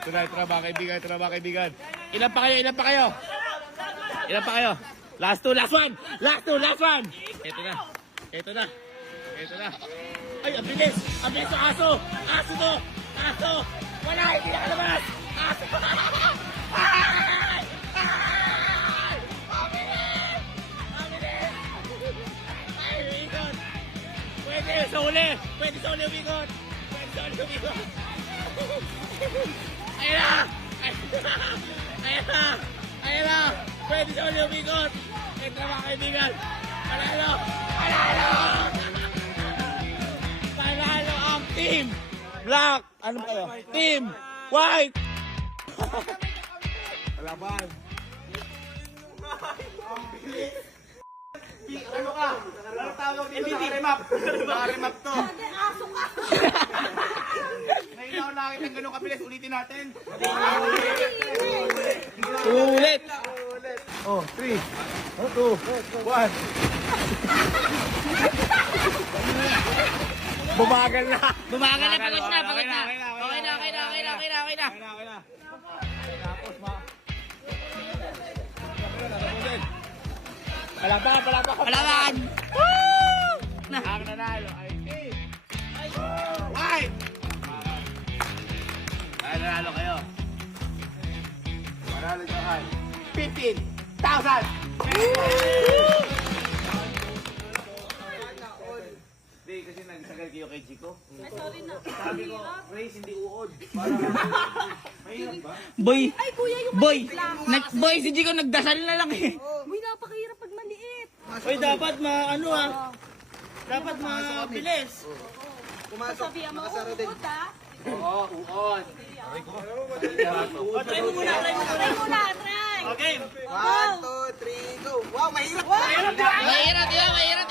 Ito na mga kaibigan, ito na mga kaibigan. Ilan pa kayo, ilan pa kayo? Ilan pa kayo? Last two, last one! Last two, last one! Ito na, ito na, ito na. Ay, ang bilis! Ang bilis ng aso! Aso to! Aso! Wala, hindi nakalabas! Aso! Ay! Ay! Ang bilis! Ang bilis! Ay, umikot! Pwede sa uli! Pwede sa uli umikot! Pwede sa uli umikot! Ayun na! Ayun na! Ayun na! Pwede sa uli umikot! Ito na mga kaibigan! Panalo! Panalo! Panalo ang Team Black! Ano ba kayo? Team White! Kalaban! Ano ka? Ano tawag dito? Nakaremap! Nakaremap to! Aso ka! Ngayon ako nakakita ng ganun kabilis. Ulitin natin. Ulit! Oh, 3, 2, 1. Bumagal na! Bumagal na, pagod na, pagod na. Okay na. Tapos Palaban! Palaban! Woo! Ang nanalo ay Team White! Ay, nanalo kayo. Manalo nyo ay 15,000! Hindi, kasi nagsagal kayo kay Chico. Sorry na. Sabi ko, race hindi uod. Mahirap ba? Boy! Ay, kuya, yung Boy! maliit lang. Boy, si Chico nagdasal na lang eh. Uy, napakahirap pag maliit. Uy, dapat dapat mabilis. Sabihan mo, uod ha? Oo, uod. Try mo muna, try mo muna. Try muna, try. Okay. 1, 2, 3, go! Wow, mahirap! Mahirap yan, mahirap